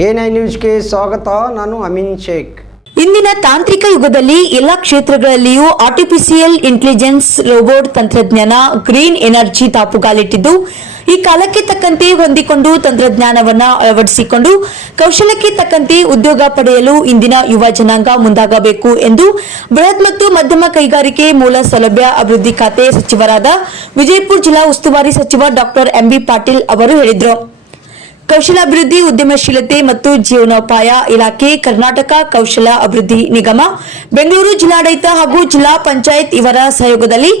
A9 ನ್ಯೂಸ್ಗೆ ಸ್ವಾಗತ. ನಾನು ಅಮೀನ್ ಶೇಖ್. ಇಂದಿನ ತಾಂತ್ರಿಕ ಯುಗದಲ್ಲಿ ಎಲ್ಲ ಕ್ಷೇತ್ರಗಳಲ್ಲಿಯೂ ಆರ್ಟಿಫಿಷಿಯಲ್ ಇಂಟೆಲಿಜೆನ್ಸ್, ರೋಬೋಟ್ ತಂತ್ರಜ್ಞಾನ, ಗ್ರೀನ್ ಎನರ್ಜಿ ದಾಪುಗಾಲಿಟ್ಟಿದ್ದು, ಈ ಕಾಲಕ್ಕೆ ತಕ್ಕಂತೆ ಹೊಂದಿಕೊಂಡು ತಂತ್ರಜ್ಞಾನವನ್ನು ಅಳವಡಿಸಿಕೊಂಡು ಕೌಶಲ್ಯಕ್ಕೆ ತಕ್ಕಂತೆ ಉದ್ಯೋಗ ಪಡೆಯಲು ಇಂದಿನ ಯುವ ಜನಾಂಗ ಮುಂದಾಗಬೇಕು ಎಂದು ಬೃಹತ್ ಮತ್ತು ಮಧ್ಯಮ ಕೈಗಾರಿಕೆ ಮೂಲ ಸೌಲಭ್ಯ ಅಭಿವೃದ್ಧಿ ಖಾತೆ ಸಚಿವರಾದ ವಿಜಯಪುರ ಜಿಲ್ಲಾ ಉಸ್ತುವಾರಿ ಸಚಿವ ಡಾಕ್ಟರ್ ಎಂಬಿ ಪಾಟೀಲ್ ಅವರು ಹೇಳಿದರು. ಕೌಶಲಾಭಿವೃದ್ಧಿ, ಉದ್ಯಮಶೀಲತೆ ಮತ್ತು ಜೀವನೋಪಾಯ ಇಲಾಖೆ, ಕರ್ನಾಟಕ ಕೌಶಲ ಅಭಿವೃದ್ಧಿ ನಿಗಮ, ಬೆಂಗಳೂರು ಜಿಲ್ಲಾಡಳಿತ ಹಾಗೂ ಜಿಲ್ಲಾ ಪಂಚಾಯತ್ ಇವರ ಸಹಯೋಗದಲ್ಲಿ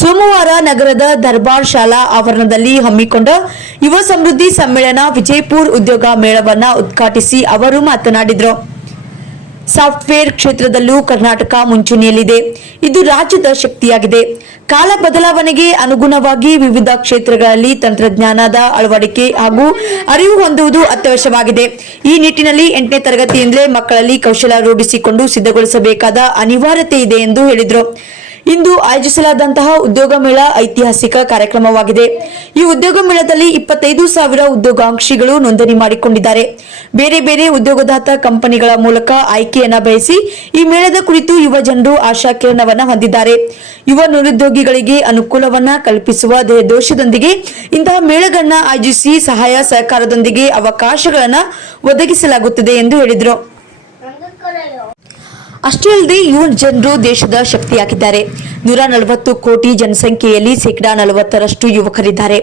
ಸೋಮವಾರ ನಗರದ ದರ್ಬಾರ್ ಶಾಲಾ ಆವರಣದಲ್ಲಿ ಹಮ್ಮಿಕೊಂಡ ಯುವ ಸಮೃದ್ಧಿ ಸಮ್ಮೇಳನ ವಿಜಯಪುರ ಉದ್ಯೋಗ ಮೇಳವನ್ನು ಉದ್ಘಾಟಿಸಿ ಅವರು ಮಾತನಾಡಿದರು. ಸಾಫ್ಟ್ವೇರ್ ಕ್ಷೇತ್ರದಲ್ಲೂ ಕರ್ನಾಟಕ ಮುಂಚೂಣಿಯಲ್ಲಿದೆ. ಇದು ರಾಜ್ಯದ ಶಕ್ತಿಯಾಗಿದೆ. ಕಾಲ ಬದಲಾವಣೆಗೆ ಅನುಗುಣವಾಗಿ ವಿವಿಧ ಕ್ಷೇತ್ರಗಳಲ್ಲಿ ತಂತ್ರಜ್ಞಾನದ ಅಳವಡಿಕೆ ಹಾಗೂ ಅರಿವು ಹೊಂದುವುದು ಅತ್ಯವಶ್ಯವಾಗಿದೆ. ಈ ನಿಟ್ಟಿನಲ್ಲಿ 8ನೇ ತರಗತಿಯಿಂದಲೇ ಮಕ್ಕಳಲ್ಲಿ ಕೌಶಲ ರೂಢಿಸಿಕೊಂಡು ಸಿದ್ಧಗೊಳಿಸಬೇಕಾದ ಅನಿವಾರ್ಯತೆ ಇದೆ ಎಂದು ಹೇಳಿದರು. ಇಂದು ಆಯೋಜಿಸಲಾದಂತಹ ಉದ್ಯೋಗ ಮೇಳ ಐತಿಹಾಸಿಕ ಕಾರ್ಯಕ್ರಮವಾಗಿದೆ. ಈ ಉದ್ಯೋಗ ಮೇಳದಲ್ಲಿ 25,000 ಉದ್ಯೋಗಾಕಾಂಕ್ಷಿಗಳು ನೋಂದಣಿ ಮಾಡಿಕೊಂಡಿದ್ದಾರೆ. ಬೇರೆ ಬೇರೆ ಉದ್ಯೋಗದಾತ ಕಂಪನಿಗಳ ಮೂಲಕ ಆಯ್ಕೆಯನ್ನ ಬಯಸಿ ಈ ಮೇಳದ ಕುರಿತು ಯುವ ಜನರು ಆಶಾಕಿರಣವನ್ನ ಹೊಂದಿದ್ದಾರೆ. ಯುವ ನಿರುದ್ಯೋಗಿಗಳಿಗೆ ಅನುಕೂಲವನ್ನ ಕಲ್ಪಿಸುವ ಧ್ಯೇಯೋದ್ದೇಶದೊಂದಿಗೆ ಇಂತಹ ಮೇಳಗಳನ್ನ ಆಯೋಜಿಸಿ ಸಹಾಯ ಸಹಕಾರದೊಂದಿಗೆ ಅವಕಾಶಗಳನ್ನ ಒದಗಿಸಲಾಗುತ್ತದೆ ಎಂದು ಹೇಳಿದರು. ಅಷ್ಟೇ ಅಲ್ಲದೆ ಯುವ ಜನರು ದೇಶದ ಶಕ್ತಿಯಾಗಿದ್ದಾರೆ. 140 ಕೋಟಿ ಜನಸಂಖ್ಯೆಯಲ್ಲಿ 40% ಯುವಕರಿದ್ದಾರೆ.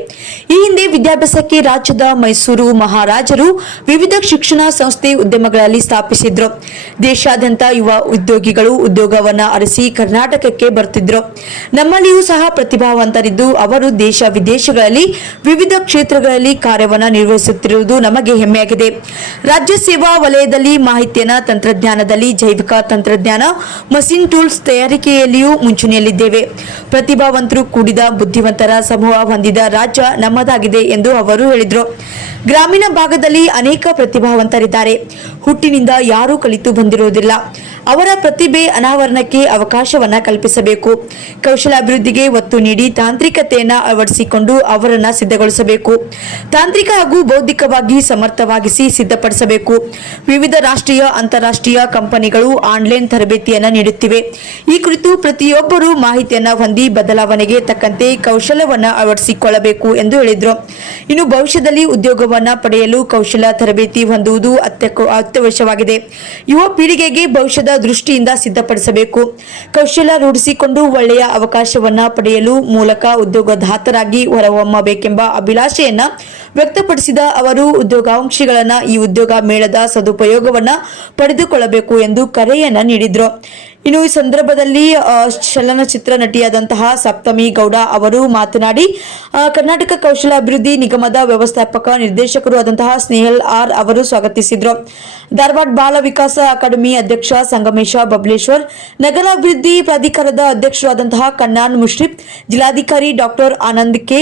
ಈ ಹಿಂದೆ ವಿದ್ಯಾಭ್ಯಾಸಕ್ಕೆ ರಾಜ್ಯದ ಮೈಸೂರು ಮಹಾರಾಜರು ವಿವಿಧ ಶಿಕ್ಷಣ ಸಂಸ್ಥೆ ಉದ್ಯಮಗಳಲ್ಲಿ ಸ್ಥಾಪಿಸಿದ್ರು. ದೇಶಾದ್ಯಂತ ಯುವ ಉದ್ಯೋಗಿಗಳು ಉದ್ಯೋಗವನ್ನ ಅರಸಿ ಕರ್ನಾಟಕಕ್ಕೆ ಬರುತ್ತಿದ್ರು. ನಮ್ಮಲ್ಲಿಯೂ ಸಹ ಪ್ರತಿಭಾವಂತರಿದ್ದು ಅವರು ದೇಶ ವಿದೇಶಗಳಲ್ಲಿ ವಿವಿಧ ಕ್ಷೇತ್ರಗಳಲ್ಲಿ ಕಾರ್ಯವನ್ನ ನಿರ್ವಹಿಸುತ್ತಿರುವುದು ನಮಗೆ ಹೆಮ್ಮೆಯಾಗಿದೆ. ರಾಜ್ಯ ಸೇವಾ ವಲಯದಲ್ಲಿ ಮಾಹಿತಿಯನ್ನ ತಂತ್ರಜ್ಞಾನದಲ್ಲಿ ಜೈವಿಕ ತಂತ್ರಜ್ಞಾನ, ಮಷಿನ್ ಟೂಲ್ಸ್ ತಯಾರಿಕೆಯಲ್ಲಿಯೂ ಮುಂಚೂಣಿಯಲ್ಲಿದ್ದೇವೆ. ಪ್ರತಿಭಾವಂತರು ಕೂಡಿದ ಬುದ್ಧಿವಂತರ ಸಮೂಹ ಹೊಂದಿದ ರಾಜ್ಯ ನಮ್ಮದಾಗಿದೆ ಎಂದು ಅವರು ಹೇಳಿದರು. ಗ್ರಾಮೀಣ ಭಾಗದಲ್ಲಿ ಅನೇಕ ಪ್ರತಿಭಾವಂತರಿದ್ದಾರೆ. ಹುಟ್ಟಿನಿಂದ ಯಾರೂ ಕಲಿತು ಬಂದಿರುವುದಿಲ್ಲ. ಅವರ ಪ್ರತಿಭೆ ಅನಾವರಣಕ್ಕೆ ಅವಕಾಶವನ್ನ ಕಲ್ಪಿಸಬೇಕು. ಕೌಶಲಾಭಿವೃದ್ಧಿಗೆ ಒತ್ತು ನೀಡಿ ತಾಂತ್ರಿಕತೆಯನ್ನು ಅಳವಡಿಸಿಕೊಂಡು ಅವರನ್ನ ಸಿದ್ಧಗೊಳಿಸಬೇಕು. ತಾಂತ್ರಿಕ ಹಾಗೂ ಬೌದ್ಧಿಕವಾಗಿ ಸಮರ್ಥವಾಗಿಸಿ ಸಿದ್ಧಪಡಿಸಬೇಕು. ವಿವಿಧ ರಾಷ್ಟ್ರೀಯ ಅಂತಾರಾಷ್ಟ್ರೀಯ ಕಂಪನಿಗಳು ಆನ್ಲೈನ್ ತರಬೇತಿಯನ್ನ ನೀಡುತ್ತಿವೆ. ಈ ಕುರಿತು ಪ್ರತಿಯೊಬ್ಬರೂ ಮಾಹಿತಿಯನ್ನ ಹೊಂದಿ ಬದಲಾವಣೆಗೆ ತಕ್ಕಂತೆ ಕೌಶಲ್ಯವನ್ನ ಅಳವಡಿಸಿಕೊಳ್ಳಬೇಕು ಎಂದು ಹೇಳಿದರು. ಇನ್ನು ಭವಿಷ್ಯದಲ್ಲಿ ಉದ್ಯೋಗವನ್ನ ಪಡೆಯಲು ಕೌಶಲ ತರಬೇತಿ ಹೊಂದುವುದು ಅತ್ಯವಶ್ಯವಾಗಿದೆ. ಯುವ ಪೀಳಿಗೆಗೆ ಭವಿಷ್ಯದ ದೃಷ್ಟಿಯಿಂದ ಸಿದ್ಧಪಡಿಸಬೇಕು. ಕೌಶಲ ರೂಢಿಸಿಕೊಂಡು ಒಳ್ಳೆಯ ಅವಕಾಶವನ್ನ ಪಡೆಯಲು ಮೂಲಕ ಉದ್ಯೋಗದಾತರಾಗಿ ಹೊರಹೊಮ್ಮಬೇಕೆಂಬ ಅಭಿಲಾಷೆಯನ್ನ ವ್ಯಕ್ತಪಡಿಸಿದ ಅವರು ಉದ್ಯೋಗಾಕಾಂಕ್ಷಿಗಳನ್ನ ಈ ಉದ್ಯೋಗ ಮೇಳದ ಸದುಪಯೋಗವನ್ನ ಪಡೆದುಕೊಳ್ಳಬೇಕು ಎಂದು ಕರೆಯನ್ನ ನೀಡಿದರು. ಇನ್ನು ಈ ಸಂದರ್ಭದಲ್ಲಿ ಚಲನಚಿತ್ರ ನಟಿಯಾದಂತಹ ಸಪ್ತಮಿ ಗೌಡ ಅವರು ಮಾತನಾಡಿ ಕರ್ನಾಟಕ ಕೌಶಲ ಅಭಿವೃದ್ಧಿ ನಿಗಮದ ವ್ಯವಸ್ಥಾಪಕ ನಿರ್ದೇಶಕರು ಆದಂತಹ ಸ್ನೇಹಲ್ ಆರ್ ಅವರು ಸ್ವಾಗತಿಸಿದರು. ಧಾರವಾಡ ಬಾಲ ವಿಕಾಸ ಅಕಾಡೆಮಿ ಅಧ್ಯಕ್ಷ ಸಂಗಮೇಶ ಬಬ್ಲೇಶ್ವರ್, ನಗರಾಭಿವೃದ್ಧಿ ಪ್ರಾಧಿಕಾರದ ಅಧ್ಯಕ್ಷರಾದಂತಹ ಕಣ್ಣಾನ್ ಮುಷ್ರಿಫ್, ಜಿಲ್ಲಾಧಿಕಾರಿ ಡಾಕ್ಟರ್ ಆನಂದ್ ಕೆ,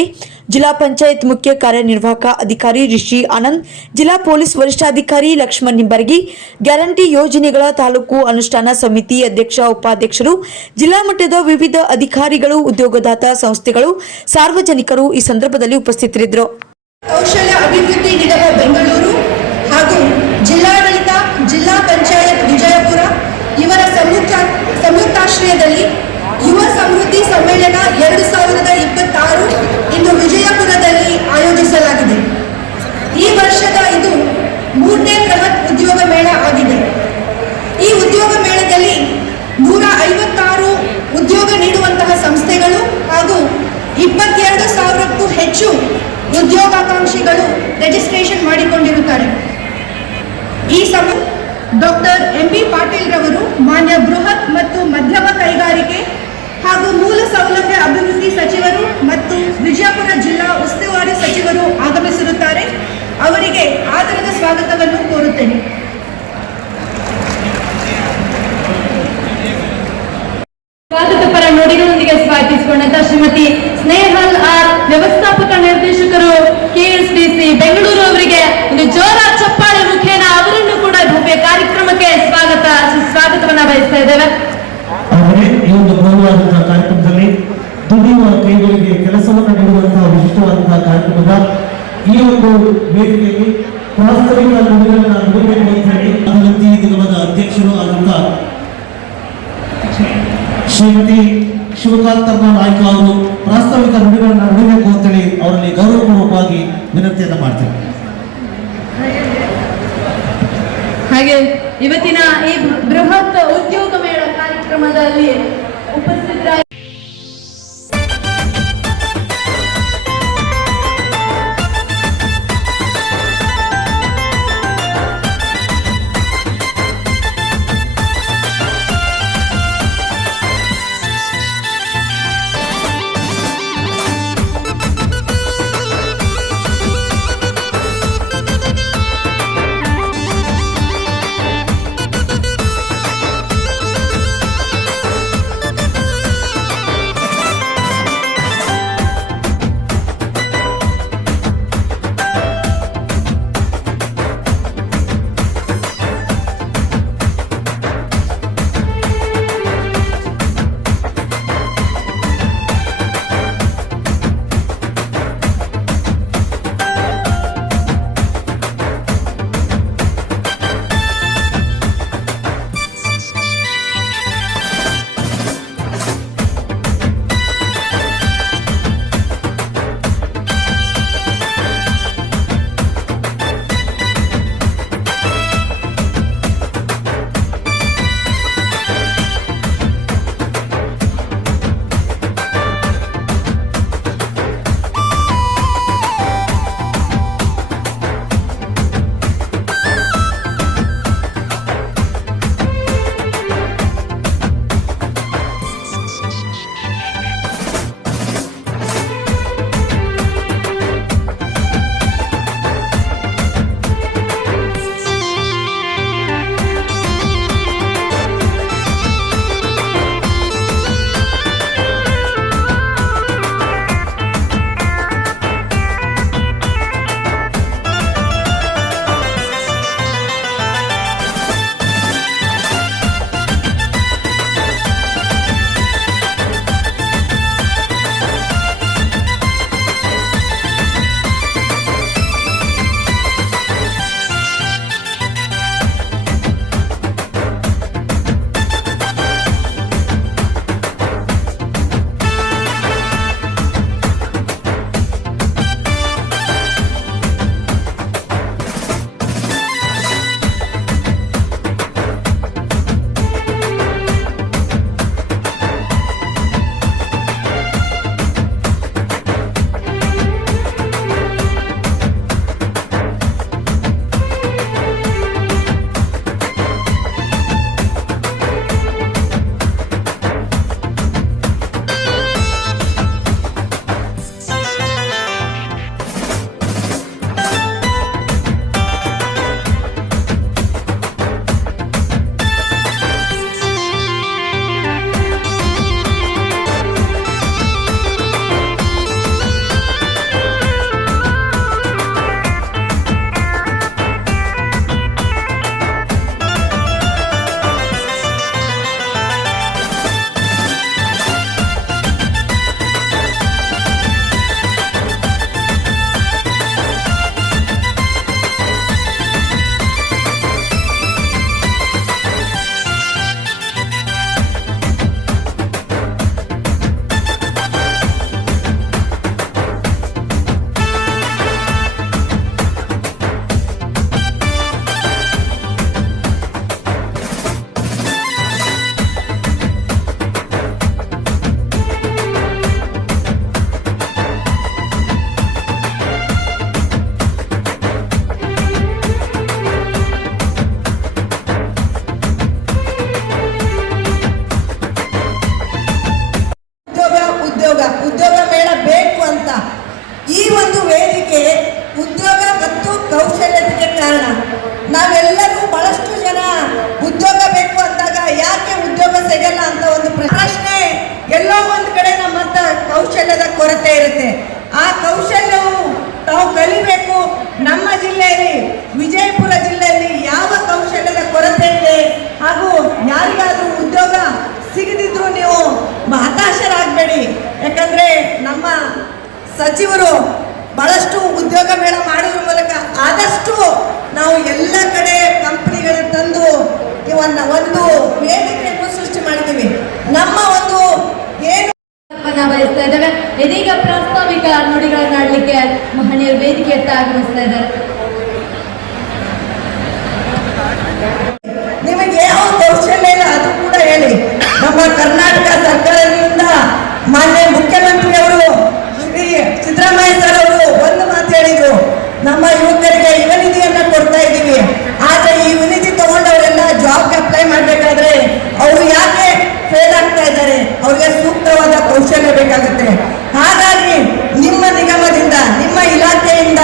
ಜಿಲ್ಲಾ ಪಂಚಾಯತ್ ಮುಖ್ಯ ಕಾರ್ಯನಿರ್ವಾಹಕ ಅಧಿಕಾರಿ ರಿಷಿ ಆನಂದ್, ಜಿಲ್ಲಾ ಪೊಲೀಸ್ ವರಿಷ್ಠಾಧಿಕಾರಿ ಲಕ್ಷ್ಮಣ್ ನಿಂಬರ್ಗಿ, ಗ್ಯಾರಂಟಿ ಯೋಜನೆಗಳ ತಾಲೂಕು ಅನುಷ್ಠಾನ ಸಮಿತಿ ಅಧ್ಯಕ್ಷ, ಉಪಾಧ್ಯಕ್ಷರು, ಜಿಲ್ಲಾ ಮಟ್ಟದ ವಿವಿಧ ಅಧಿಕಾರಿಗಳು, ಉದ್ಯೋಗದಾತ ಸಂಸ್ಥೆಗಳು, ಸಾರ್ವಜನಿಕರು ಈ ಸಂದರ್ಭದಲ್ಲಿ ಉಪಸ್ಥಿತರಿದ್ದರು. ಕೌಶಲ್ಯ ಅಭಿವೃದ್ಧಿ ನಿಗಮ ಬೆಂಗಳೂರು ಹಾಗೂ ಜಿಲ್ಲಾಡಳಿತ, ಜಿಲ್ಲಾ ಪಂಚಾಯತ್ ವಿಜಯಪುರ ಇವರ ಸಂಯುಕ್ತಾಶ್ರಯದಲ್ಲಿ ಯುವ ಸಮೃದ್ಧಿ ಸಮ್ಮೇಳನ 2026 ಇಂದು ವಿಜಯಪುರದಲ್ಲಿ ಆಯೋಜಿಸಲಾಗಿದೆ. ಈ ವರ್ಷದ ಇದು 3ನೇ ಬೃಹತ್ ಉದ್ಯೋಗ ಮೇಳ ಆಗಿದೆ. ಈ ಉದ್ಯೋಗ ಮೇಳದಲ್ಲಿ 156 ಉದ್ಯೋಗ ನೀಡುವಂತಹ ಸಂಸ್ಥೆಗಳು ಹಾಗೂ 22,000ಕ್ಕೂ ಹೆಚ್ಚು ಉದ್ಯೋಗಾಕಾಂಕ್ಷಿಗಳು ರಿಜಿಸ್ಟ್ರೇಷನ್ ಮಾಡಿಕೊಂಡಿರುತ್ತಾರೆ. ಈ ಡಾಕ್ಟರ್ ಎಂಬಿ ಪಾಟೀಲ್ ರವರು ಮಾನ್ಯ ಬೃಹತ್ ಮತ್ತು ಮಧ್ಯಮ ಕೈಗಾರಿಕೆ ಹಾಗೂ ಮೂಲ ಸೌಲಭ್ಯ ಅಭಿವೃದ್ಧಿ ಸಚಿವರು ಮತ್ತು ವಿಜಯಪುರ ಜಿಲ್ಲಾ ಉಸ್ತುವಾರಿ ಸಚಿವರು ಆಗಮಿಸಿರುತ್ತಾರೆ. ಅವರಿಗೆ ಆದರದ ಸ್ವಾಗತವನ್ನು ಕೋರುತ್ತೇನೆ. ಸ್ವಾಗತಪರ ನುಡಿಗಳೊಂದಿಗೆ ಸ್ವಾಗತಿಸಿಕೊಂಡಂತ ಶ್ರೀಮತಿ ಸ್ನೇಹಲ್ ಆರ್, ವ್ಯವಸ್ಥಾಪಕ ನಿರ್ದೇಶಕರು ಕೆಎಸ್ಡಿಸಿ ಬೆಂಗಳೂರು ಅವರಿಗೆ ಒಂದು ಜೋರಾದ ಚಪ್ಪಾಳೆ ಮುಖೇನ ಅವರನ್ನು ಕೂಡ ಭವ್ಯ ಕಾರ್ಯಕ್ರಮಕ್ಕೆ ಸ್ವಾಗತವನ್ನ ಬಯಸ್ತಾ ಇದ್ದೇವೆ. ಈ ಒಂದು ಭವ್ಯವಾದಂತಹ ಕಾರ್ಯಕ್ರಮದಲ್ಲಿ ದುಡಿಯುವ ಕೈಗಳಿಗೆ ಕೆಲಸವನ್ನು ನೀಡುವಂತಹ ವಿಶಿಷ್ಟವಾದಂತಹ ಕಾರ್ಯಕ್ರಮದ ಈ ಒಂದು ವೇದಿಕೆಯಲ್ಲಿ ಪ್ರಾಸ್ತಾವಿಕ ನುಡಿಗಳನ್ನ ನುಡಿಬೇಕು ಅಂತ ಹೇಳಿ ಅಭಿವೃದ್ಧಿ ನಿಗಮದ ಅಧ್ಯಕ್ಷರು ಆದಂತ ಶ್ರೀಮತಿ ಶಿವಕಾಂತಮ್ಮ ನಾಯ್ಕ ಅವರು ಪ್ರಾಸ್ತಾವಿಕ ನುಡಿಗಳನ್ನ ನುಡಿಬೇಕು ಅಂತೇಳಿ ಅವರಲ್ಲಿ ಗೌರವಪೂರ್ವಕವಾಗಿ ವಿನಂತಿಯನ್ನು ಮಾಡ್ತೇವೆ. ಹಾಗೆ ಇವತ್ತಿನ ಈ ಬೃಹತ್ ಉದ್ಯೋಗ ಮೇಳ ಕಾರ್ಯಕ್ರಮದಲ್ಲಿ ಉಪಸ್ಥಿತರಾಗಿ ಉದ್ಯೋಗ ಮೇಳ ಬೇಕು ಅಂತ ಈ ಒಂದು ವೇದಿಕೆ ಉದ್ಯೋಗ ಮತ್ತು ಕೌಶಲ್ಯತೆಗೆ ಕಾರಣ. ನಾವೆಲ್ಲರೂ ಬಹಳಷ್ಟು ಜನ ಉದ್ಯೋಗ ಬೇಕು ಅಂದಾಗ ಯಾಕೆ ಉದ್ಯೋಗ ಸಿಗಲ್ಲ ಅಂತ ಒಂದು ಪ್ರಶ್ನೆ ಎಲ್ಲೋ ಒಂದು ಕಡೆ ನಮ್ಮ ಹತ್ರ ಕೌಶಲ್ಯದ ಕೊರತೆ ಇರುತ್ತೆ. ಆ ಕೌಶಲ್ಯವು ತಾವು ಕಲಿಬೇಕು. ನಮ್ಮ ಜಿಲ್ಲೆಯಲ್ಲಿ ವಿಜಯಪುರ ಜಿಲ್ಲೆಯಲ್ಲಿ ಯಾವ ಕೌಶಲ್ಯದ ಕೊರತೆ ಇದೆ ಹಾಗೂ ಯಾರಿಗಾದ್ರೂ ಉದ್ಯೋಗ ಸಿಗದಿದ್ರು ನೀವು ಹತಾಶರಾಗಬೇಡಿ. ಯಾಕಂದ್ರೆ ನಮ್ಮ ಸಚಿವರು ಬಹಳಷ್ಟು ಉದ್ಯೋಗ ಮೇಳ ಮಾಡೋದ್ರ ಮೂಲಕ ಆದಷ್ಟು ನಾವು ಎಲ್ಲ ಕಡೆ ಕಂಪನಿಗಳ ತಂದು ಒಂದು ವೇದಿಕೆಯನ್ನು ಸೃಷ್ಟಿ ಮಾಡಿದ್ದೀವಿ. ನಮ್ಮ ಒಂದು ಏನು ಬಯಸ್ತಾ ಇದ್ದೇವೆ. ಇದೀಗ ಪ್ರಾಸ್ತಾವಿಕ ನುಡಿಗಳನ್ನ ಆಡ್ಲಿಕ್ಕೆ ಮಹನೀಯರು ವೇದಿಕೆಯತ್ತ ಆಗಮಿಸ್ತಾ ಇದ್ದಾರೆ. ನಿಮಗೆ ಯಾವ ಕೌಶಲ್ಯ ಇಲ್ಲ ಅದು ಕೂಡ ಹೇಳಿ. ನಮ್ಮ ಕರ್ನಾಟಕ ಸರ್ಕಾರದಿಂದ ಮಾನ್ಯ ಮುಖ್ಯಮಂತ್ರಿಯವರು ಶ್ರೀ ಸಿದ್ದರಾಮಯ್ಯ ಸರ್ ಅವರು ಒಂದು ಮಾತು ಹೇಳಿದ್ರು, ನಮ್ಮ ಯುವಕರಿಗೆ ಯುವ ನಿಧಿಯನ್ನ ಕೊಡ್ತಾ ಇದ್ದೀವಿ. ಆದ್ರೆ ಈ ಯುವ ನಿಧಿ ತಗೊಂಡವರೆಲ್ಲ ಜಾಬ್ಗೆ ಅಪ್ಲೈ ಮಾಡ್ಬೇಕಾದ್ರೆ ಅವರು ಯಾಕೆ ಫೇಲ್ ಆಗ್ತಾ ಇದ್ದಾರೆ? ಅವ್ರಿಗೆ ಸೂಕ್ತವಾದ ಕೌಶಲ್ಯ ಬೇಕಾಗುತ್ತೆ. ಹಾಗಾಗಿ ನಿಮ್ಮ ನಿಗಮದಿಂದ, ನಿಮ್ಮ ಇಲಾಖೆಯಿಂದ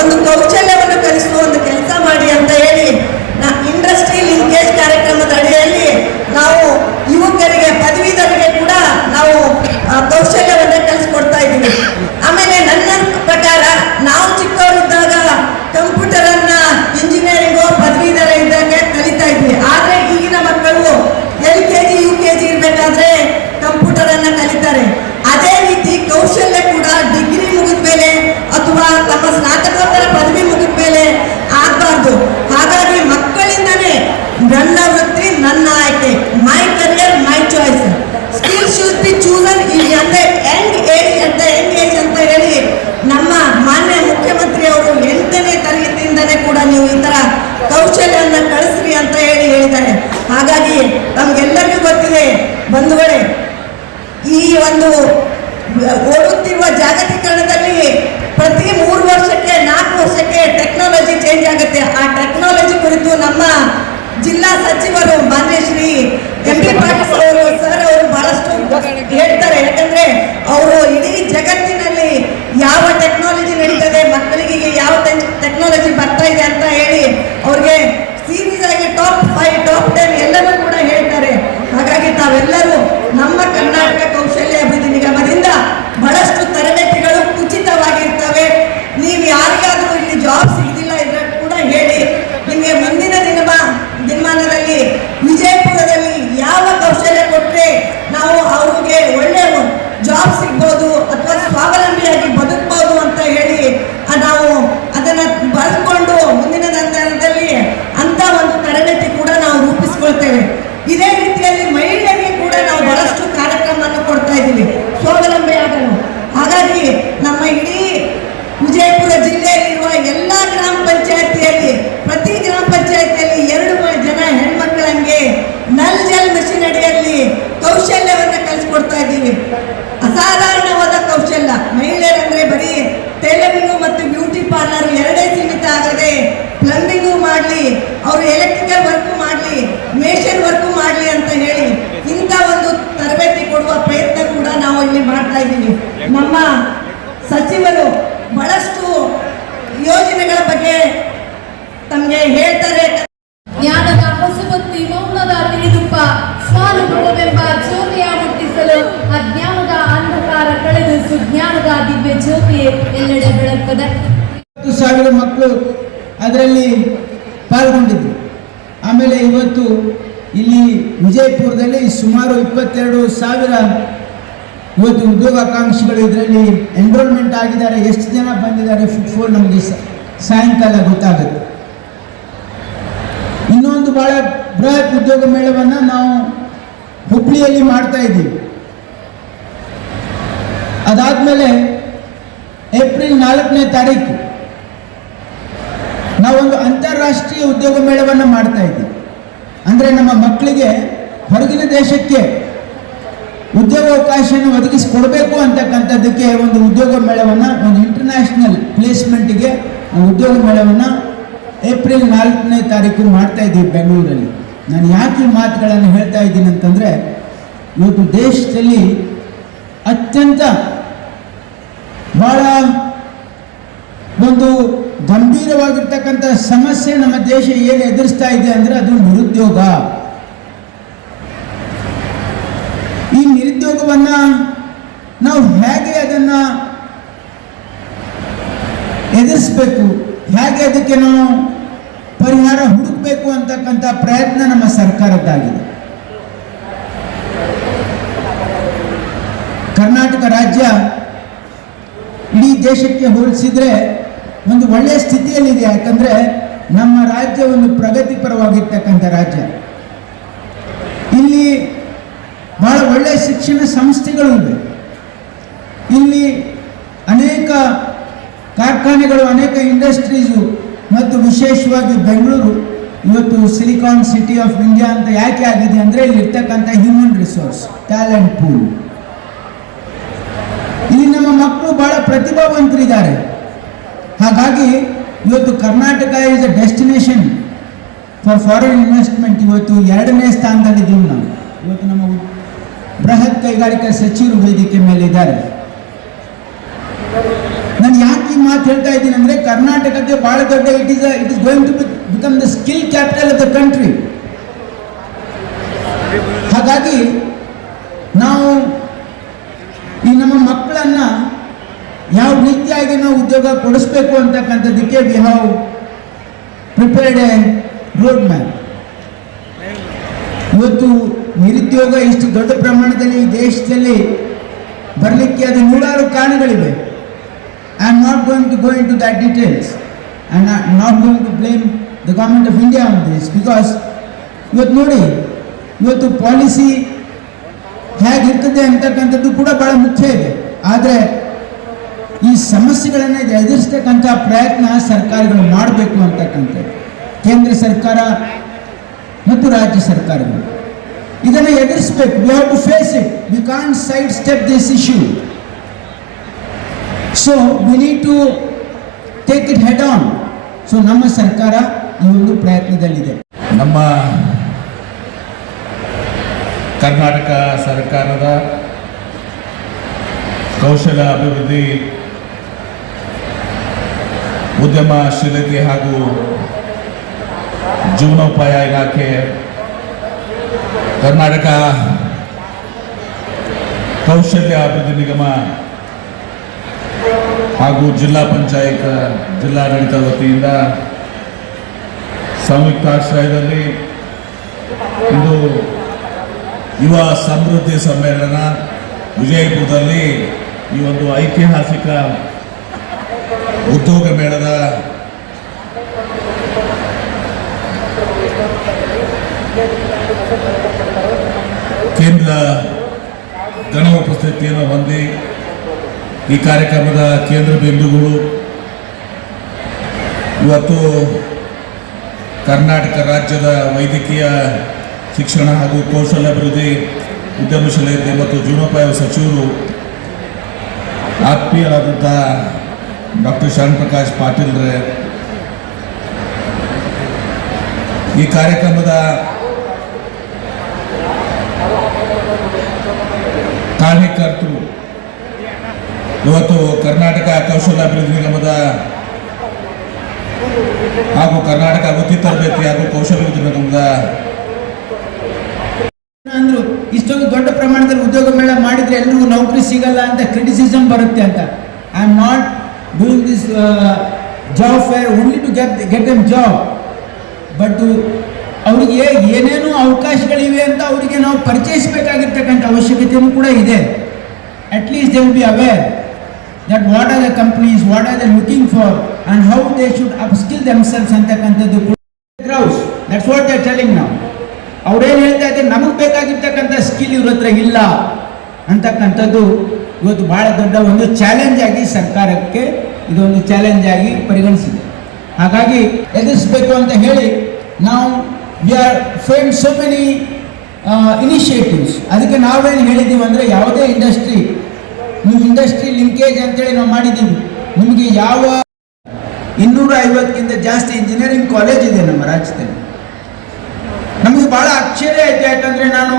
ಒಂದು ಕೌಶಲ್ಯವನ್ನು ಕಲಿಸುವ ಒಂದು ಕೆಲಸ ಮಾಡಿ ಅಂತ ಹೇಳಿ ಇಂಡಸ್ಟ್ರಿ ಲಿಂಕೇಜ್ ಕಾರ್ಯಕ್ರಮದ ಅಡಿಯಲ್ಲಿ ನಾವು ಯುವಕರಿಗೆ, ಪದವೀಧರಿಗೆ ಕೂಡ ನಾವು ಕೌಶಲ್ಯವನ್ನು ಕಲಿಸ್ಕೊಡ್ತಾ ಇದ್ದೀವಿ. ಆಮೇಲೆ ನನ್ನ ಪ್ರಕಾರ ನಾವು ಚಿಕ್ಕವರಿದ್ದಾಗ ಕಂಪ್ಯೂಟರ್ ಅನ್ನ ಇಂಜಿನಿಯರಿಂಗು ಪದವೀಧರ ಇದ್ದಾಗ ಕಲಿತಾ ಇದ್ವಿ. ಆದ್ರೆ ಈಗಿನ ಮಕ್ಕಳು LKG UKG ಇರ್ಬೇಕಾದ್ರೆ ಕಂಪ್ಯೂಟರ್ ಅನ್ನ ಕಲಿತಾರೆ. ಅದೇ ರೀತಿ ಕೌಶಲ್ಯ ಕೂಡ ಡಿಗ್ರಿ ಮುಗಿದ ಮೇಲೆ ಅಥವಾ ತಮ್ಮ ಸ್ನಾತಕೋತ್ತರ ಪದವಿ ಮುಗಿದ ಮೇಲೆ ಆಗಬಾರ್ದು. ಹಾಗಾಗಿ ಮಕ್ಕಳಿಂದನೇ ನನ್ನ ವೃತ್ತಿ ನನ್ನ ಆಯ್ಕೆ, my career my choice, skill should be chosen at the Young age ಅಂತ ಹೇಳಿ ನಮ್ಮ ಮಾನ್ಯ ಮುಖ್ಯಮಂತ್ರಿ ಅವರು 8ನೇ ತರಗತಿಯಿಂದನೇ ಕೂಡ ನೀವು ಈ ತರ ಕೌಶಲ್ಯವನ್ನು ಕಳಿಸ್ರಿ ಅಂತ ಹೇಳಿದ್ದಾರೆ. ಹಾಗಾಗಿ ನಮ್ಗೆಲ್ಲರಿಗೂ ಗೊತ್ತಿದೆ ಬಂಧುಗಳೇ, ಈ ಒಂದು ಓಡುತ್ತಿರುವ ಜಾಗತೀಕರಣದಲ್ಲಿ ಪ್ರತಿ 3 ವರ್ಷಕ್ಕೆ 4 ವರ್ಷಕ್ಕೆ ಟೆಕ್ನಾಲಜಿ ಚೇಂಜ್ ಆಗುತ್ತೆ. ಆ ಟೆಕ್ನಾಲಜಿ ಕುರಿತು ನಮ್ಮ ಜಿಲ್ಲಾ ಸಚಿವರು ಮಾನ್ಯ ಶ್ರೀ MP ಪಾಟೀಲ್ ಅವರು ಸರ್ ಅವರು ಬಹಳಷ್ಟು ಹೇಳ್ತಾರೆ. ಯಾಕಂದ್ರೆ ಅವರು ಇಡೀ ಜಗತ್ತಿನಲ್ಲಿ ಯಾವ ಟೆಕ್ನಾಲಜಿ ನಡೀತದೆ, ಮಕ್ಕಳಿಗೆ ಯಾವ ಟೆಕ್ನಾಲಜಿ ಬರ್ತಾ ಇದೆ ಅಂತ ಹೇಳಿ ಅವ್ರಿಗೆ ಸೀರೀಸ್ ಆಗಿ ಟಾಪ್ 5 ಟಾಪ್ 10 ಎಲ್ಲವೂ ಕೂಡ ಹೇಳ್ತಾರೆ. ಹಾಗಾಗಿ ತಾವೆಲ್ಲರೂ ನಮ್ಮ ಕರ್ನಾಟಕ ಕೌಶಲ್ಯ ಅಭಿವೃದ್ಧಿ ನಿಗಮದಿಂದ ಬಹಳಷ್ಟು ತರಬೇತಿಗಳು ಉಚಿತವಾಗಿರ್ತವೆ. ನೀವು ಯಾರಿಗಾದ್ರೂ ಇಲ್ಲಿ ಜಾಬ್ ಸಿಗಲಿಲ್ಲ ಇದ್ರೆ ಕೂಡ ಹೇಳಿ. ನಿಮಗೆ ಮುಂದಿನ ದಿನಮಾನದಲ್ಲಿ ವಿಜಯಪುರದಲ್ಲಿ ಯಾವ ಕೌಶಲ್ಯ ಕೊಟ್ಟರೆ ನಾವು ಅವ್ರಿಗೆ ಒಳ್ಳೆಯ ಜಾಬ್ ಸಿಗ್ಬೋದು ಅಥವಾ ಸ್ವಾವಲಂಬಿಯಾಗಿ ಬದುಕಬಹುದು ಅಂತ ಹೇಳಿ ನಾವು ಅದನ್ನ ಬರೆದುಕೊಂಡು ಮುಂದಿನ ನಂತರದಲ್ಲಿ ಅಂತ ಒಂದು ತರಬೇತಿ ಕೂಡ ನಾವು ರೂಪಿಸ್ಕೊಳ್ತೇವೆ. ಇದೇ ರೀತಿಯಲ್ಲಿ ಮಹಿಳೆಯರಿಗೆ ಕೂಡ ನಾವು ಬಹಳಷ್ಟು ಕಾರ್ಯಕ್ರಮವನ್ನು ಕೊಡ್ತಾ ಇದ್ದೀವಿ ಸ್ವಾವಲಂಬಿಯಾಗಲು. ಹಾಗಾಗಿ ನಮ್ಮ ಇಡೀ ವಿಜಯಪುರ ಜಿಲ್ಲೆಯಲ್ಲಿರುವ ಎಲ್ಲ ಗ್ರಾಮ ಪಂಚಾಯತಿಯಲ್ಲಿ ಪ್ರತಿ ಗ್ರಾಮ ಪಂಚಾಯತಿಯಲ್ಲಿ 2 ಜನ ಹೆಣ್ಮಕ್ಳಂಗೆ ನಲ್ ಜಲ್ ಮಿಷನ್ ಅಡಿಯಲ್ಲಿ ಕೌಶಲ್ಯವನ್ನು ಕಲಿಸ್ಕೊಡ್ತಾ ಇದ್ದೀವಿ. ಅಸಾಧಾರಣವಾದ ಕೌಶಲ್ಯ. ಮಹಿಳೆಯರಂದ್ರೆ ಬರೀ ಟೈಲರಿಂಗು ಮತ್ತು ಬ್ಯೂಟಿ ಪಾರ್ಲರ್ ಎರಡೇ ಸೀಮಿತ ಆಗದೆ ಪ್ಲಂಬಿಂಗು ಮಾಡಲಿ, ಅವರು ಎಲೆಕ್ಟ್ರಿಕಲ್ ವರ್ಕ್ ಮಾಡಲಿ, ಮೇಷನ್ ವರ್ಕ್ ಮಾಡಲಿ ಅಂತ ಹೇಳಿ ಇಂಥ ಒಂದು ತರಬೇತಿ ಕೊಡುವ ಪ್ರಯತ್ನ ಕೂಡ ನಾವು ಇಲ್ಲಿ ಮಾಡ್ತಾ ಇದ್ದೀವಿ. ನಮ್ಮ ಸಚಿವರು ಬಹಳಷ್ಟು ಯೋಜನೆಗಳ ಬಗ್ಗೆ ತಮಗೆ ಹೇಳ್ತಾರೆ. ಜ್ಞಾನದ ಹೊಸಬತ್ತಿ ಮೌನದ ತಿಳಿದುಪ್ಪ ಸ್ವಾನುಭವವೆಂಬ ಜ್ಯೋತಿಯ ಮುಟ್ಟಿಸಲು ಅಜ್ಞಾನದ ಅಂಧಕಾರ ಕಳೆದು ಸುಜ್ಞಾನದ ದಿವ್ಯ ಜ್ಯೋತಿ ಎಲ್ಲೆಡೆ ಬೆಳಗ್ತದೆ. 10,000 ಮಕ್ಕಳು ಅದರಲ್ಲಿ ಪಾಲ್ಗೊಂಡಿದ್ರು. ಆಮೇಲೆ ಇವತ್ತು ಇಲ್ಲಿ ವಿಜಯಪುರದಲ್ಲಿ ಸುಮಾರು 22,000 ಇವತ್ತು ಉದ್ಯೋಗಾಕಾಂಕ್ಷಿಗಳು ಇದರಲ್ಲಿ ಎನ್ರೋಲ್ಮೆಂಟ್ ಆಗಿದ್ದಾರೆ. ಎಷ್ಟು ಜನ ಬಂದಿದ್ದಾರೆ ಫುಟ್ಫಾಲ್ ನಮಗೆ ಸಾಯಂಕಾಲ ಗೊತ್ತಾಗುತ್ತೆ. ಇನ್ನೊಂದು ಬಹಳ ಬೃಹತ್ ಉದ್ಯೋಗ ಮೇಳವನ್ನು ನಾವು ಹುಬ್ಳಿಯಲ್ಲಿ ಮಾಡ್ತಾ ಇದ್ದೀವಿ. ಅದಾದಮೇಲೆ ಏಪ್ರಿಲ್ 4ನೇ ತಾರೀಕು ನಾವೊಂದು ಅಂತಾರಾಷ್ಟ್ರೀಯ ಉದ್ಯೋಗ ಮೇಳವನ್ನು ಮಾಡ್ತಾ ಇದ್ದೀವಿ. ಅಂದರೆ ನಮ್ಮ ಮಕ್ಕಳಿಗೆ ಹೊರಗಿನ ದೇಶಕ್ಕೆ ಉದ್ಯೋಗಾವಕಾಶವನ್ನು ಒದಗಿಸಿಕೊಡ್ಬೇಕು ಅಂತಕ್ಕಂಥದ್ದಕ್ಕೆ ಒಂದು ಉದ್ಯೋಗ ಮೇಳವನ್ನು, ಒಂದು ಇಂಟರ್ನ್ಯಾಷನಲ್ ಪ್ಲೇಸ್ಮೆಂಟಿಗೆ ಉದ್ಯೋಗ ಮೇಳವನ್ನು ಏಪ್ರಿಲ್ 4ನೇ ತಾರೀಕು ಮಾಡ್ತಾ ಇದ್ದೀವಿ ಬೆಂಗಳೂರಲ್ಲಿ. ನಾನು ಯಾಕೆ ಈ ಮಾತುಗಳನ್ನು ಹೇಳ್ತಾ ಇದ್ದೀನಿ ಅಂತಂದರೆ, ಇವತ್ತು ದೇಶದಲ್ಲಿ ಅತ್ಯಂತ ಬಹಳ ಒಂದು ಗಂಭೀರವಾಗಿರ್ತಕ್ಕಂಥ ಸಮಸ್ಯೆ ನಮ್ಮ ದೇಶ ಏನು ಎದುರಿಸ್ತಾ ಇದೆ ಅಂದರೆ ಅದು ನಿರುದ್ಯೋಗ. ಈ ನಿರುದ್ಯೋಗವನ್ನು ನಾವು ಹೇಗೆ ಅದನ್ನು ಎದುರಿಸಬೇಕು, ಹೇಗೆ ಅದಕ್ಕೆ ನಾವು ಪರಿಹಾರ ಹುಡುಕಬೇಕು ಅಂತಕ್ಕಂಥ ಪ್ರಯತ್ನ ನಮ್ಮ ಸರ್ಕಾರದ್ದಾಗಿದೆ. ಕರ್ನಾಟಕ ರಾಜ್ಯ ಇಡೀ ದೇಶಕ್ಕೆ ಹೋಲಿಸಿದರೆ ಒಂದು ಒಳ್ಳೆಯ ಸ್ಥಿತಿಯಲ್ಲಿದೆ. ಯಾಕಂದರೆ ನಮ್ಮ ರಾಜ್ಯ ಒಂದು ಪ್ರಗತಿಪರವಾಗಿರ್ತಕ್ಕಂಥ ರಾಜ್ಯ. ಇಲ್ಲಿ ಬಹಳ ಒಳ್ಳೆಯ ಶಿಕ್ಷಣ ಸಂಸ್ಥೆಗಳು ಇವೆ. ಇಲ್ಲಿ ಅನೇಕ ಕಾರ್ಖಾನೆಗಳು, ಅನೇಕ ಇಂಡಸ್ಟ್ರೀಸು, ಮತ್ತು ವಿಶೇಷವಾಗಿ ಬೆಂಗಳೂರು ಇವತ್ತು ಸಿಲಿಕಾನ್ ಸಿಟಿ ಆಫ್ ಇಂಡಿಯಾ ಅಂತ ಯಾಕೆ ಆಗಿದೆ ಅಂದರೆ ಇಲ್ಲಿರ್ತಕ್ಕಂಥ ಹ್ಯೂಮನ್ ರಿಸೋರ್ಸ್, ಟ್ಯಾಲೆಂಟ್ ಪೂಲ್. ಇಲ್ಲಿ ನಮ್ಮ ಮಕ್ಕಳು ಬಹಳ ಪ್ರತಿಭಾವಂತರಿದ್ದಾರೆ. ಹಾಗಾಗಿ ಇವತ್ತು Karnataka is a destination for foreign investment. ಇವತ್ತು 2ನೇ ಸ್ಥಾನದಲ್ಲಿದ್ದೀವಿ ನಾವು. ಇವತ್ತು ನಮ್ಮ ಬೃಹತ್ ಕೈಗಾರಿಕಾ ಸಚಿವರು ವೇದಿಕೆ ಮೇಲೆ ಇದ್ದಾರೆ. ನಾನು ಯಾಕೆ ಈ ಮಾತು ಹೇಳ್ತಾ ಇದ್ದೀನಿ ಅಂದರೆ ಕರ್ನಾಟಕಕ್ಕೆ ಬಹಳ ದೊಡ್ಡ it is going to become the skill capital of the country. ಹಾಗಾಗಿ ನಾವು ಈ ನಮ್ಮ ಮಕ್ಕಳನ್ನ ಯಾವ ರೀತಿಯಾಗಿ ನಾವು ಉದ್ಯೋಗ ಕೊಡಿಸ್ಬೇಕು ಅಂತಕ್ಕಂಥದ್ದಕ್ಕೆ we have prepared a road map. ಇವತ್ತು ನಿರುದ್ಯೋಗ ಇಷ್ಟು ದೊಡ್ಡ ಪ್ರಮಾಣದಲ್ಲಿ ಈ ದೇಶದಲ್ಲಿ ಬರಲಿಕ್ಕೆ ಅದು ನೂರಾರು ಕಾರಣಗಳಿವೆ. I am not going to go into that details, and I am not going to blame the government of India on this, because ಇವತ್ತು ನೋಡಿ, ಇವತ್ತು ಪಾಲಿಸಿ ಹೇಗಿರ್ತದೆ ಅಂತಕ್ಕಂಥದ್ದು ಕೂಡ ಬಹಳ ಮುಖ್ಯ ಇದೆ. ಆದರೆ ಈ ಸಮಸ್ಯೆಗಳನ್ನು ಎದುರಿಸ್ತಕ್ಕಂಥ ಪ್ರಯತ್ನ ಸರ್ಕಾರಗಳು ಮಾಡಬೇಕು ಅಂತಕ್ಕಂಥದ್ದು. ಕೇಂದ್ರ ಸರ್ಕಾರ ಮತ್ತು ರಾಜ್ಯ ಸರ್ಕಾರಗಳು ಇದನ್ನು ಎದುರಿಸಬೇಕು. We have to face it. We can't side step this issue. So we need to take it head on. So ನಮ್ಮ ಸರ್ಕಾರ ಈ ಒಂದು ಪ್ರಯತ್ನದಲ್ಲಿದೆ. ನಮ್ಮ ಕರ್ನಾಟಕ ಸರ್ಕಾರದ ಕೌಶಲ ಅಭಿವೃದ್ಧಿ, ಉದ್ಯಮಶೀಲತೆ ಹಾಗೂ ಜೀವನೋಪಾಯ ಇಲಾಖೆ, ಕರ್ನಾಟಕ ಕೌಶಲ್ಯ ಅಭಿವೃದ್ಧಿ ನಿಗಮ ಹಾಗೂ ಜಿಲ್ಲಾ ಪಂಚಾಯತ್ ಜಿಲ್ಲಾಡಳಿತ ವತಿಯಿಂದ ಸಂಯುಕ್ತಾಶ್ರಯದಲ್ಲಿ ಇಂದು ಯುವ ಸಮೃದ್ಧಿ ಸಮ್ಮೇಳನ ವಿಜಯಪುರದಲ್ಲಿ ಈ ಒಂದು ಐತಿಹಾಸಿಕ ಉದ್ಯೋಗ ಮೇಳದ ಕೇಂದ್ರ ಘನ ಉಪಸ್ಥಿತಿಯನ್ನು ಹೊಂದಿ ಈ ಕಾರ್ಯಕ್ರಮದ ಕೇಂದ್ರ ಬಿಂದುಗಳು ಇವತ್ತು ಕರ್ನಾಟಕ ರಾಜ್ಯದ ವೈದ್ಯಕೀಯ ಶಿಕ್ಷಣ ಹಾಗೂ ಕೌಶಲ್ಯಾಭಿವೃದ್ಧಿ, ಉದ್ಯಮಶೀಲತೆ ಮತ್ತು ಜೀವನೋಪಾಯ ಸಚಿವರು ಆತ್ಮೀಯರಾದಂಥ ಡಾಕ್ಟರ್ ಶರಣ್ ಪ್ರಕಾಶ್ ಪಾಟೀಲ್ರೇ, ಈ ಕಾರ್ಯಕ್ರಮದ ಕಾರಣಕರ್ತರು ಇವತ್ತು ಕರ್ನಾಟಕ ಕೌಶಲ್ಯಾಭಿವೃದ್ಧಿ ನಿಗಮದ ಹಾಗೂ ಕರ್ನಾಟಕ ವೃತ್ತಿ ತರಬೇತಿ ಹಾಗೂ ಕೌಶಲ್ಯಾಭಿವೃದ್ಧಿ ನಿಗಮದ ಅಂದ್ರು ಇಷ್ಟೊಂದು ದೊಡ್ಡ ಪ್ರಮಾಣದಲ್ಲಿ ಉದ್ಯೋಗ ಮೇಳ ಮಾಡಿದ್ರೆ ಎಲ್ಲರಿಗೂ ನೌಕರಿ ಸಿಗಲ್ಲ ಅಂತ ಕ್ರಿಟಿಸಿಸಮ್ ಬರುತ್ತೆ ಅಂತ. I am not doing this job fair only to get a job, but ಅವರಿಗೆ ಏನೇನು ಅವಕಾಶಗಳಿವೆ ಅಂತ ಅವರಿಗೆ ನಾವು ಪರಿಚಯಿಸಬೇಕಾಗಿರ್ತಕ್ಕಂಥ ಅವಶ್ಯಕತೆಯೂ ಕೂಡ ಇದೆ. At least they will be aware that what are the companies, what are they looking for, and how they should upskill themselves ಅಂತಕ್ಕಂಥದ್ದು grows. That's what they are telling now. ಅವ್ರೇನು ಹೇಳ್ತಾ ಇದ್ದಾರೆ, ನಮಗೆ ಬೇಕಾಗಿರ್ತಕ್ಕಂಥ ಸ್ಕಿಲ್ ಇವ್ರ ಹತ್ರ ಇಲ್ಲ ಅಂತಕ್ಕಂಥದ್ದು ಇವತ್ತು ಭಾಳ ದೊಡ್ಡ ಒಂದು ಚಾಲೆಂಜ್ ಆಗಿ ಸರ್ಕಾರಕ್ಕೆ ಇದೊಂದು ಚಾಲೆಂಜ್ ಆಗಿ ಪರಿಗಣಿಸಿದೆ. ಹಾಗಾಗಿ ಎದುರಿಸಬೇಕು ಅಂತ ಹೇಳಿ ನಾವು we are frame so many initiatives. ಅದಕ್ಕೆ ನಾವೇನು ಹೇಳಿದ್ದೀವಿ ಅಂದರೆ, ಯಾವುದೇ ಇಂಡಸ್ಟ್ರಿ ನೀವು ಇಂಡಸ್ಟ್ರಿ ಲಿಂಕೇಜ್ ಅಂತೇಳಿ ನಾವು ಮಾಡಿದ್ದೀವಿ. ನಿಮಗೆ ಯಾವ 250ಕ್ಕಿಂತ ಜಾಸ್ತಿ ಇಂಜಿನಿಯರಿಂಗ್ ಕಾಲೇಜ್ ಇದೆ ನಮ್ಮ ರಾಜ್ಯದಲ್ಲಿ. ನಮಗೆ ಭಾಳ ಆಶ್ಚರ್ಯ ಆಯಿತು. ಯಾಕಂದರೆ ನಾನು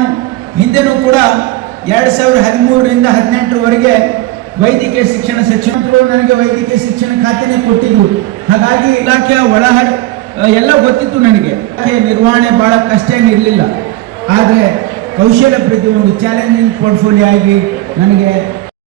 ಹಿಂದೆನೂ ಕೂಡ 2013ರಿಂದ 2018ರವರೆಗೆ ವೈದ್ಯಕೀಯ ಶಿಕ್ಷಣ ಸಚಿವರು ನನಗೆ ವೈದ್ಯಕೀಯ ಶಿಕ್ಷಣ ಖಾತೆನೇ ಕೊಟ್ಟಿದ್ರು. ಹಾಗಾಗಿ ಇಲಾಖೆಯ ಒಳಹಡ ಎಲ್ಲ ಗೊತ್ತಿತ್ತು ನನಗೆ. ನಿರ್ವಹಣೆ ಭಾಳ ಕಷ್ಟ ಏನಿರಲಿಲ್ಲ. ಆದರೆ ಕೌಶಲ್ಯ ಅಭಿವೃದ್ಧಿ ಒಂದು ಚಾಲೆಂಜಿಂಗ್ ಪೋರ್ಟ್ಫೋಲಿಯೋ ಆಗಿ ನನಗೆ